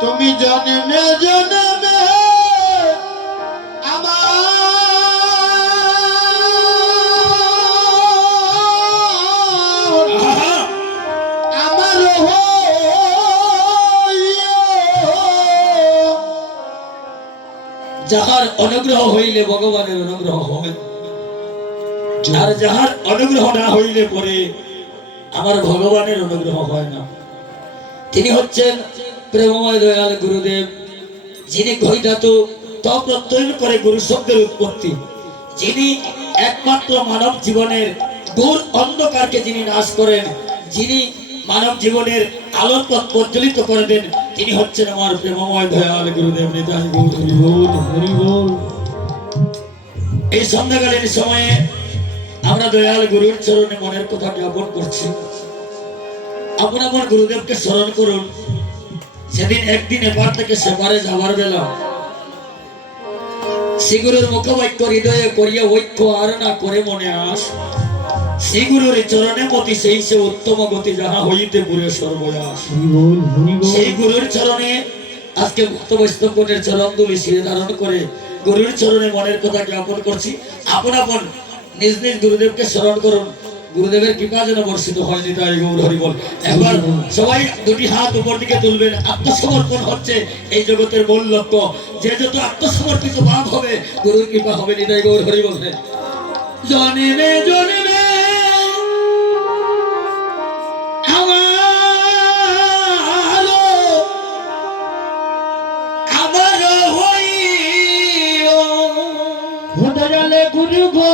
তুমি জন্মে জন্মে যাহার অনুগ্রহ হইলে ভগবানের অনুগ্রহ হয়, আর যাহার অনুগ্রহ না হইলে পরে আমার ভগবানের অনুগ্রহ হয় না। তিনি হচ্ছেন প্রেমময় দয়াল গুরুদেব, যিনি ঘৈধাতু তপ্রত্যয়ন করে গুরু শব্দের উৎপত্তি, যিনি একমাত্র মানব জীবনের দূর অন্ধকারকে যিনি নাশ করেন, যিনি মানব জীবনের আলোর পথ প্রজ্বলিত করে দেন, তিনি হচ্ছেন আমার প্রেমময় দয়াল গুরুদেব। নিতাই গৌর হরি বল, হরি বল। এই সন্ধ্যাকালীন সময়ে আমরা দয়াল গুরুর চরণে মনের কথা জ্ঞাপন করছি। আপন আপন গুরুদেবকে স্মরণ করুন। সেদিন একদিন এপার থেকে সেপারে যাবার বেলা শ্রী গুরুর মুখবাক্য হৃদয়ে করিয়া ঐক্য আর না করে মনে আস, শ্রী গুরুর চরণে মতি সেই সে উত্তম গতি যাহা হইতে পুরে সর্বয়াস। সেই গুরুর চরণে আজকে ভক্ত বৈষ্ণবগণের চরণ দুলি শিরে ধারণ করে গুরুর চরণে মনের কথা জ্ঞাপন করছি। আপন আপন নিজ নিজ গুরুদেবকে স্মরণ করুন। গুরুদেবের কৃপা যেন বর্ষিত হয়নি, তাই গৌর হরি বল। একবার সবাই দুটি হাত উপর দিকে তুলবেন। আত্মসমর্পণ হচ্ছে এই জগতের মূল লক্ষ্য। যে যত আত্মসমর্পিত ভাব হবে, গুরুর কৃপা হবে, তাই গৌর হরি বল। জন্মে জন্মে গুরু গো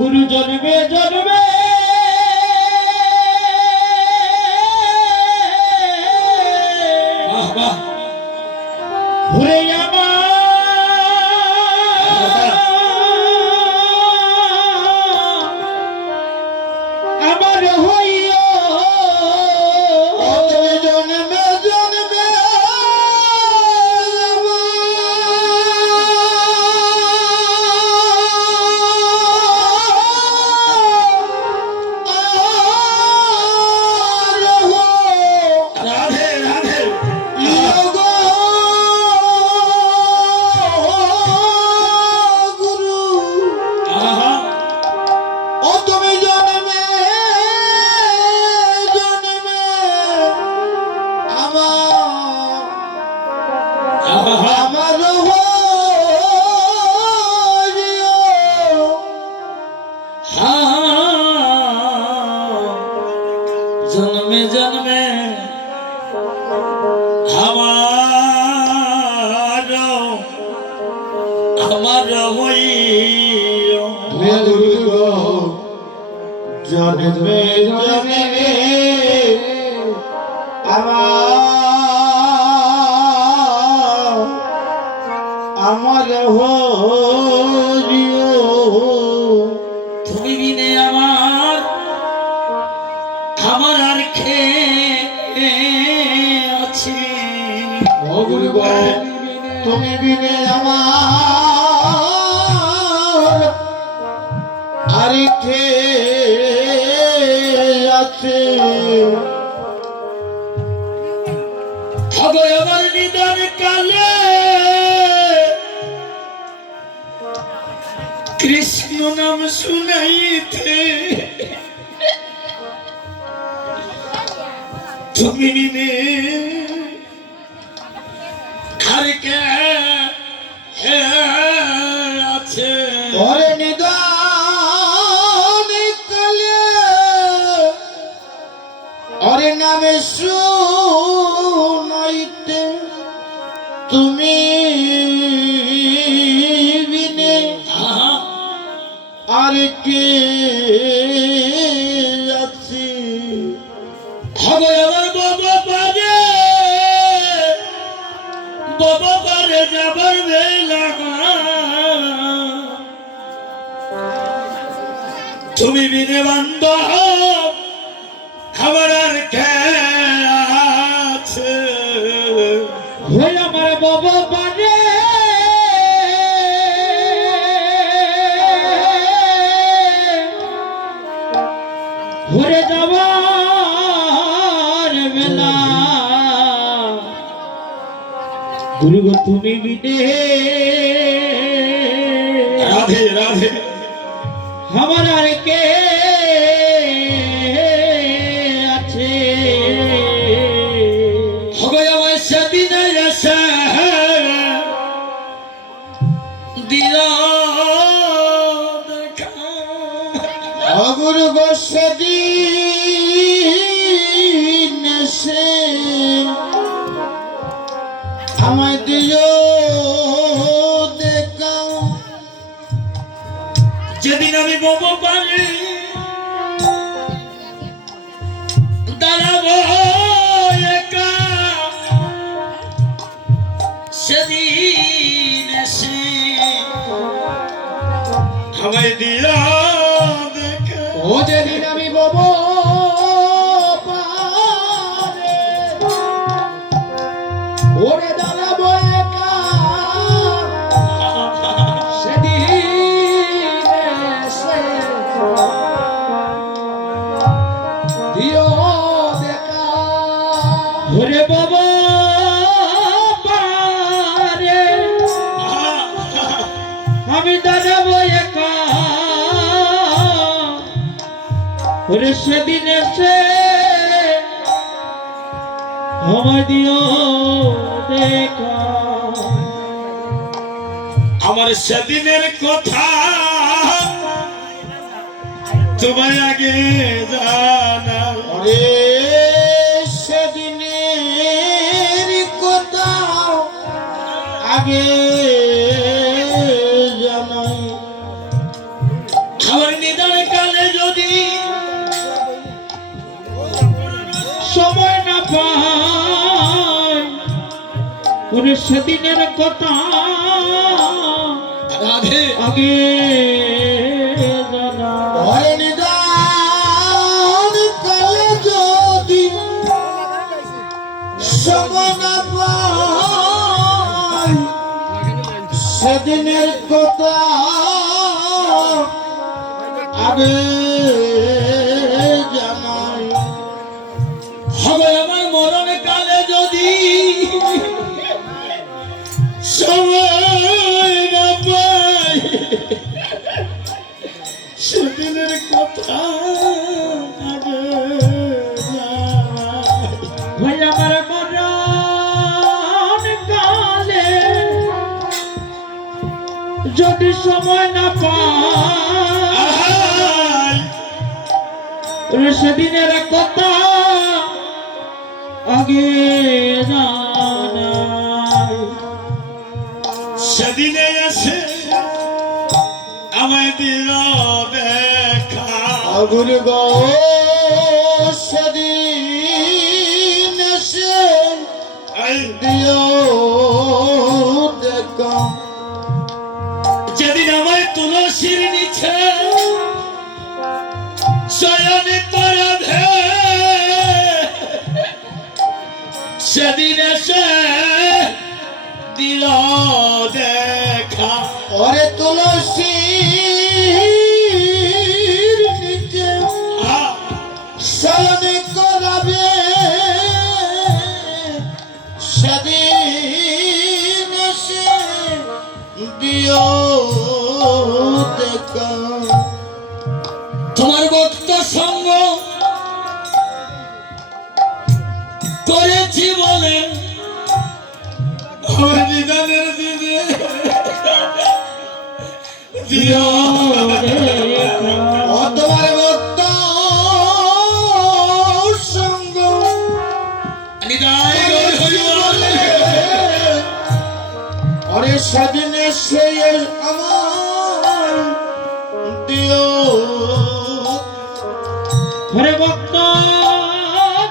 গুরু জন্মে জন্মে ঘুরে আমার হইও জন্মে জন্মে জন্মে জন্মে আমার আমার হইও জন্মে জন্মে আমার হরিও। তুমি বিনে আমার আমার আর খেয়ে আছে। তুমি বিনে আমার আর খেয়ে আছে। হবে আমার নিদান কালে কৃষ্ণ নাম শুনাইতে, তুমি বিনে আর কে আছে। ওরে নিদান কালে ওরে নামে শুনাইতে, তুমি বিনে আর কে আছে। হবে আমার বাবা পারে, বাবা পারে যাবার বেলা তুমি বিনে বান্ধব আমার আর কে আছে। আমার বাবা পারে ঘুরে যাওয়া না গুরু গো তুমি বিনে রাধে রাধে আমার আর কে আছে হবে আমার সেদিন এসে দিল দেখা গুরু গো সেদিন এসে আমায় দিও দেখা যেদিন আমি বব পারে দাঁড়াবো একা সেদিন এসে আমায় দিলা দেখা ও যেদিন আমি বব পারে ওরে দাঁড়াবো একা সেদিন এসে দিও দেখা ওরে বাবা পারে আমি দাঁড়াবো একা ওরে সেদিন এসে আমায় দিও দেখা আমার সেদিনের কথা তোমায় আগে জানা ওরে সেদিনের কথা আগে জানাই আমার নিদান কালে যদি সময় না পাই ওরে সেদিনের কথা রাধে আগে জানা ওরে নিদান কালে যদি সময় না পাই সেদিনের কথা আগে জানাই হবে আমার মরণ কালে যদি সময় না পাই সেদিনের কথা আগে জানাই। ভাই আমার মরণ কালে যদি সময় না পাই সেদিনের কথা আগে জানাই সেদিনে এসে আমায় দিল দেখা গুরু গো সেদিন এসে দিও দেখা যেদিন আমায় তুলসীর নিচে শয়ন করবে সেদিন এসে দিল দেখা ওরে তুলসী নিচে শয়ন করাবে সেদিন এসে দিও দেখা তোমার ভক্ত সঙ্গ করেছি বলে আমার নিদানের দিনে দিও দেখা। ও তোমার ভক্ত সঙ্গ নিদায় গৌর হরিবল। ওরে সেদিন এসে আমার দিও ওরে ভক্ত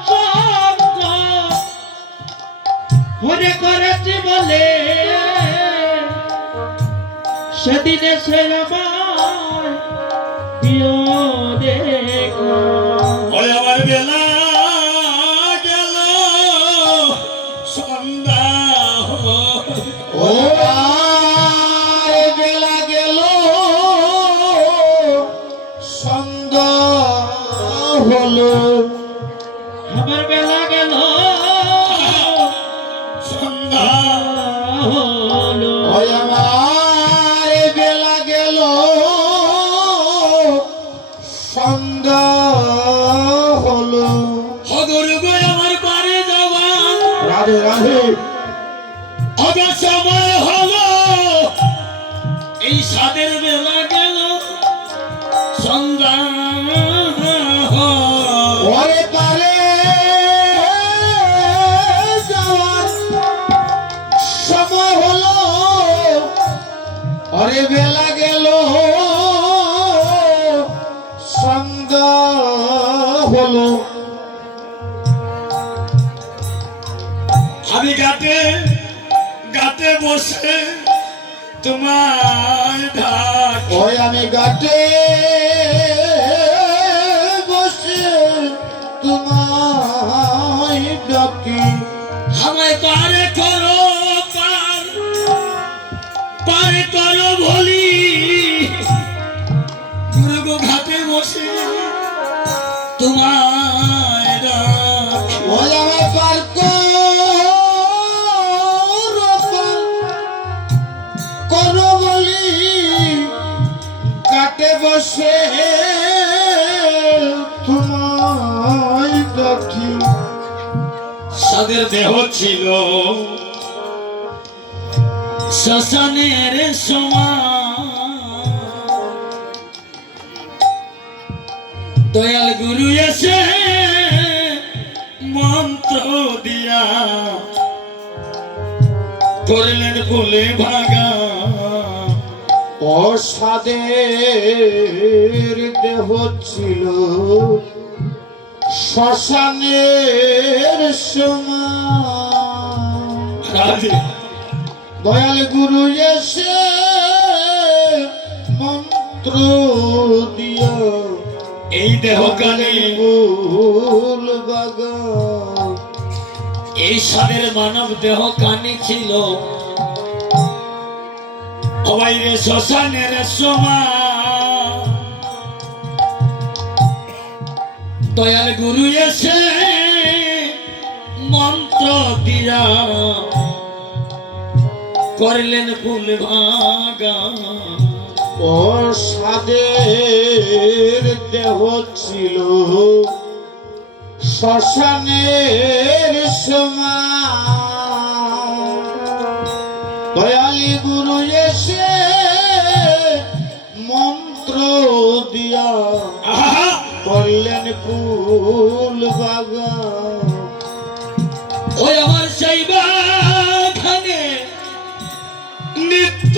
সঙ্গ ওরে করেছি বলে সেদিন এসে আমার দিও দেখা ওরে আমার বেলা গেল সন্ধ্যা ও আর বেলা গেল সন্ধ্যা হলো আমার বেলা গেল সন্ধ্যা হলো ওই আমার বেলা গেল সন্ধ্যা হলো। হগরু গো আমার বাড়ি যাওয়া রাধে রাধে। অগ সময় হলো এই সাদের বেলা গেল সন্ধ্যা ওরে পারে যাওয়ার সময় হলো, ওরে বেলা গেল সন্ধ্যা হলো। আমি গাতে গাতে বসে তোমায় ডাক ওই আমি গাটে বসে তোমায় ডাকি। আমায় পারে করো পারে করো বলি দুর্গো ঘাটে বসে তোমায় ডাক ওই আমার পার করো বলি কাটে বসে তোমায় ডাকি। সাদের দেহ ছিল শ্মশানের সমান দয়াল গুরু এসে মন্ত্র দিয়া করলেন বলে ভাগা অসাদের দেহ ছিল শ্মশানের সমান রাধে দয়াল গুরু এসে মন্ত্র দিয়া এই দেহ কানে ফুল বাগান। এই সাদের মানব দেহ কানে ছিল বাইরে শ্মশানের সমান দয়াল গুরু এসে মন্ত্র দিয়া করলেন ফুল ভাগা অসাদের দেহ ছিল শ্মশানের সমান দয়ালি গুরু এসে মন্ত্র দিয়া আহা! করলেন ফুল বাগান। ওই আমার সেই বাগানে নৃত্য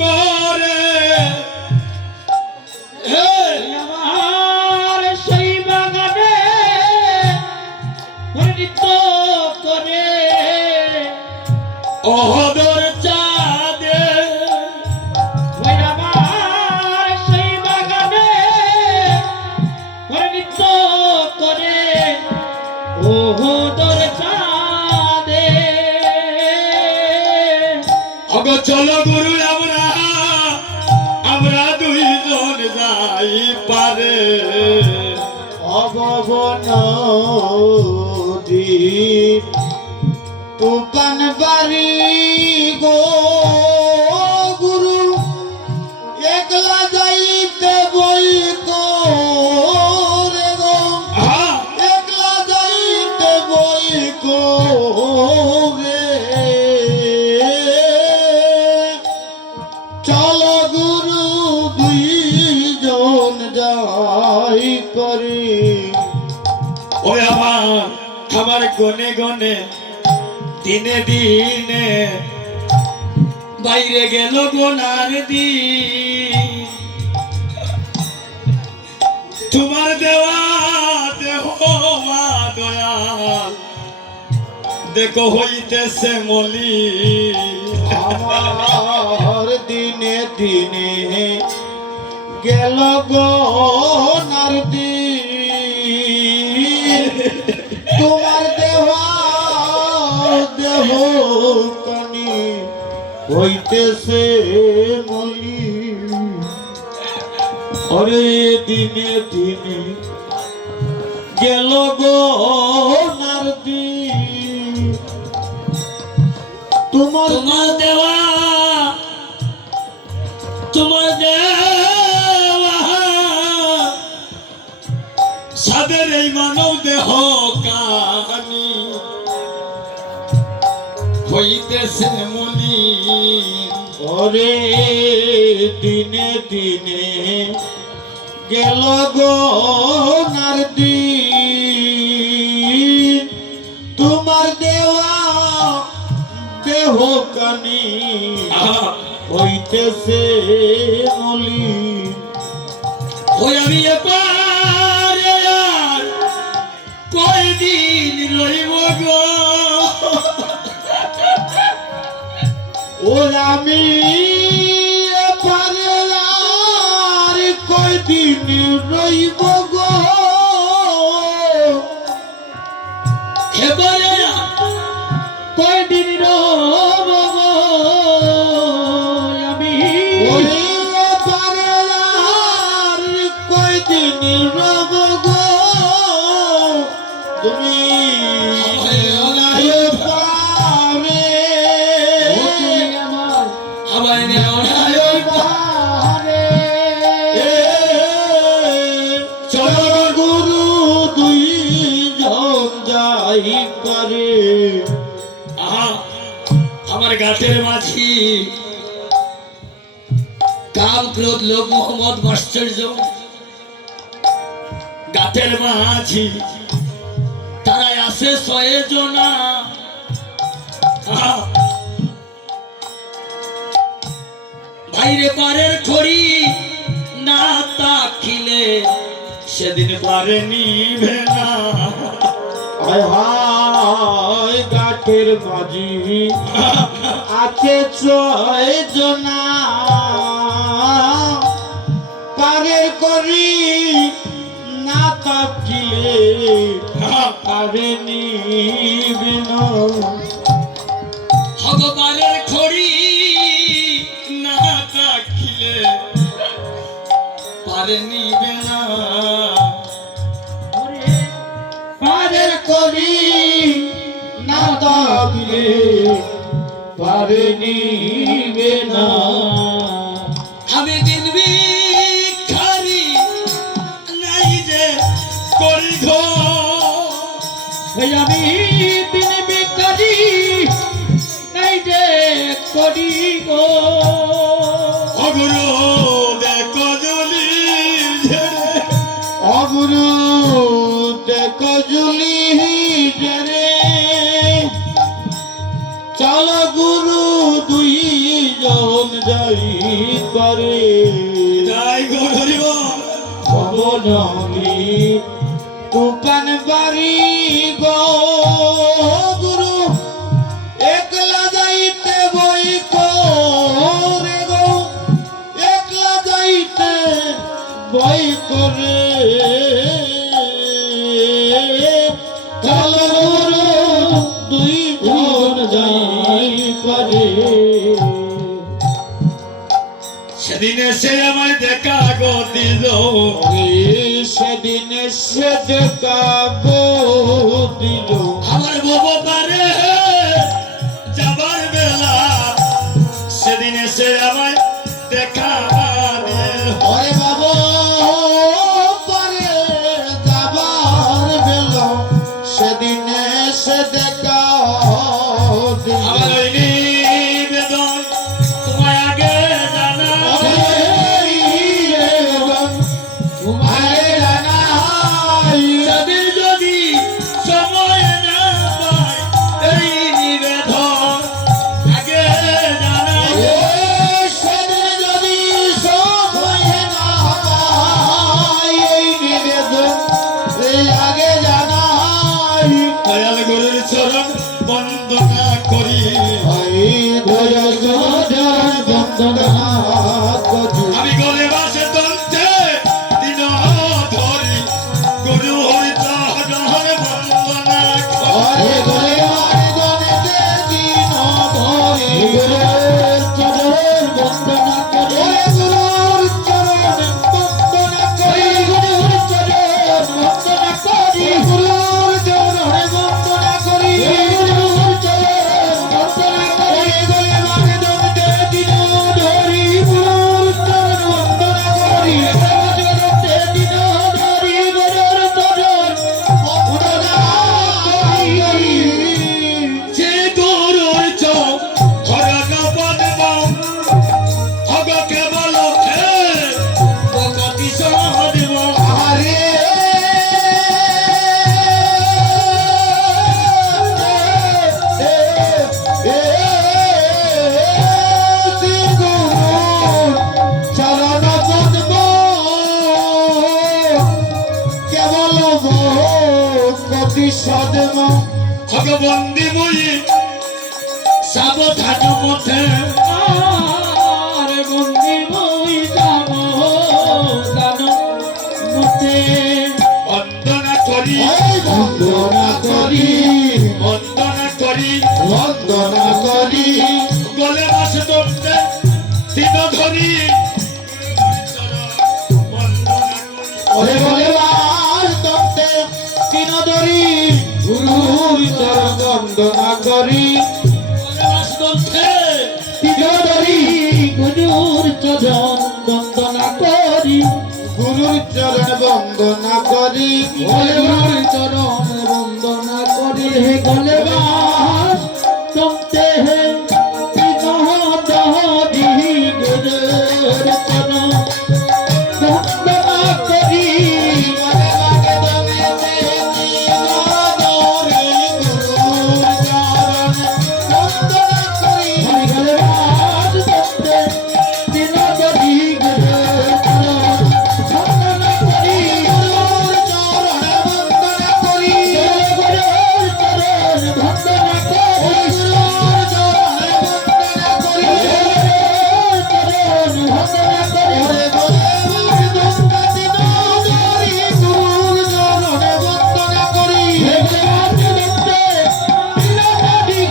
করে হে আমার সেই বাগানে নৃত্য করে অহদর চাঁদে ওই আমার সেই বাগানে নৃত্য করে ওহো দর চাঁদে অগ চলো গুরু আমরা দুইজন যাই পারে অববন তুফান বাড়ি গো গুরু একলা যাইতে বই করে গো আহা! একলা যাইতে বই করে চলো গুরু দুইজন যাই করে। ওই আমার গনে গনে দিনে দিনে বাইরে গেল গোনার দিন তোমার দেওয়া দেহ দয়াল দেখো হইতেছে মলি আমার দিনে দিনে গেল গোনার দিন তোমার দেহ কানি হইতেছে মলি। ওরে দিনে দিনে গেল গো নারদি তোমার তোমার দেওয়া সাদের এই মানব দেহ কানি হইতেছে মনি ওরে দিনে দিনে গেল গো নারদি তোমার দেওয়া দেহ কানি হইতেছে মলি ওই আমি এপারে আর কয়দিন রইব গো ও আমি এপারে আর কয়দিন রইব গো এবারে কয়দিন রব গো আমি ওরে এপারে আর কয়দিন রব গো তুমি এপারে আমার আমার নেওয়ায় পাহাড়ে চল গুরু দুই জন যাই করে আহা আমার গাছের মাঝি কাম ক্রোধ লোক মোহাম্মদ আশ্চর্য গাছের মাঝি তারা আছে 6 জনা আহা, বাইরে পারের খড়ি না তাকিলে সেদিন পারে নিভে না হায় হায় গাঠের বাজি আছে 6 জনা পারে করি না তাকিলে পারে নিবে না ভগবানের খড়ি না তাকিলে পারে নিবে না পারে করি না তাকিলে পারে নিবে না আমি দিন ভিখারি নাই যে করি গো এই আমি দিন বিকারি নাই যে করি গো অগুরু দেখো জলি ঝেড়ে অগুরু দেখো জুলি জরে চল গুরু দুই জন যাই করে যাই গো ধরিব ভবনগরী দোকান বাড়ি গো গুরু একলা যাইতে বই করে গো একলা যাইতে বই করে চল গুরু দুই জন যাই করে সেদিন এসে আমায় দেখা গো দিল সেদিন সে দেখাবো দিল আমার বাবা পারে যাবার বেলা সেদিন এসে আমায় দেখা দিল ওরে বাবা পরে যাবার বেল সেদিন সে দেখা দিল আমার ওই নিবেদন তোমায় আগে জানা তোমারে জানাই সেদিন যদি সময় না পাই এই নিবেদন আগে জানাই সেদিন যদি সময় না পাই এই নিবেদন এই আগে জানাই দয়াল গুরুর চরণ বন্দনা করি আমি গলে বাসে দন্তে দিন ধরি গুরু হরি চরণ বন্দনা করি সদম ভগবন্দী মই সাবধান মধ্যে আর বন্দি মই যাব দানো মতে বন্দনা করি এই বন্দনা করি বন্দনা করি বন্দনা করি গলে মাস দমতে দিন ধরি বন্দনা করি ওরে বলে আর তত্তে কিনদরি গুরুর চরণ বন্দনা করি গলে মাস দমতে কিনদরি গুরুর চরণ বন্দনা করি গুরুর চরণ বন্দনা করি গুরুর চরণ বন্দনা করি হে গলে বাস তুমতে হে দহদি গুরুর চরণ বন্দনা করি বলে লাগে দমেতে কিনদরি গুরুর চরণ বন্দনা করি হে গলে বাস তুমতে দহদি গুরুর চরণ বন্দনা করি গুরুর চরণ বন্দনা করি গুরুর চরণ বন্দনা করি গুরুর চরণ বন্দনা করি চরণ বন্দনা করি ওরে বলে আমার দমটা কিনদরি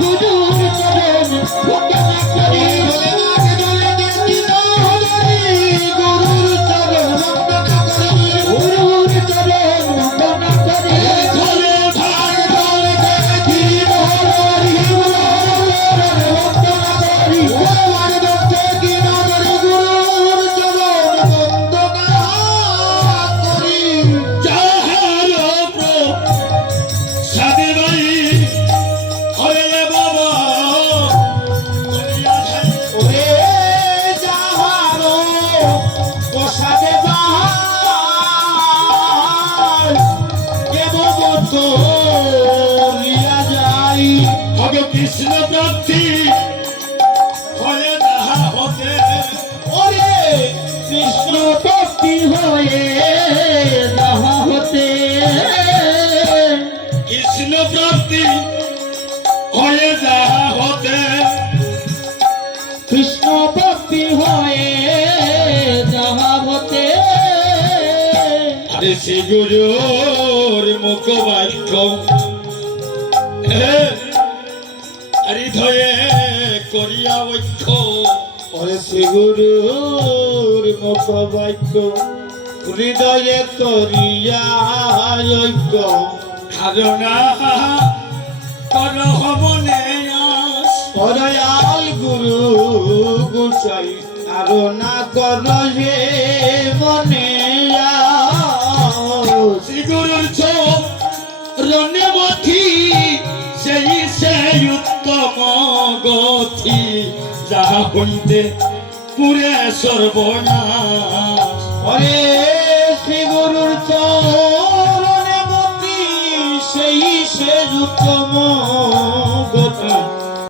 গুরুর চরণ বন্দনা করি বলে মাকে দলে দিয়ে কিনদরি গুরুর চরণ বন্দনা করি গলে ভাগ দলে দিয়ে কিনদরি আমার দমটা কিনদরি গুরুর চরণ বন্দনা করি যাহার সাদে ভাই হরে বাবা করিয়া ভাই ওরে যাহারো প্রসাদে বাহার কেবল রিয়া যাই ভগ কৃষ্ণ প্রাপ্তি হয়ে যাহা হতে ওরে কৃষ্ণ ভক্তি হয়ে যাহা হতে কৃষ্ণ প্রাপ্তি হয়ে যাহা হতে কৃষ্ণ ভক্তি হয়ে যাহা হতে আরে শ্রী গুরুর মুখ বাক্য হৃদয়ে করিয়া ঐক্য ওরে শ্রীগুরুর মুখ বাক্য হৃদয়ে করিয়া ঐক্য ধারণা কর মনে আস অরয়াল গুরু গুসাই আরো না কর হে মনে শ্রী গুরুর রণে মথি সেই উত্তম গথি যাহা হইতে পুরে সর্বনাশ ওরে শ্রী গুরুর চরণে মতি সেই সে উত্তম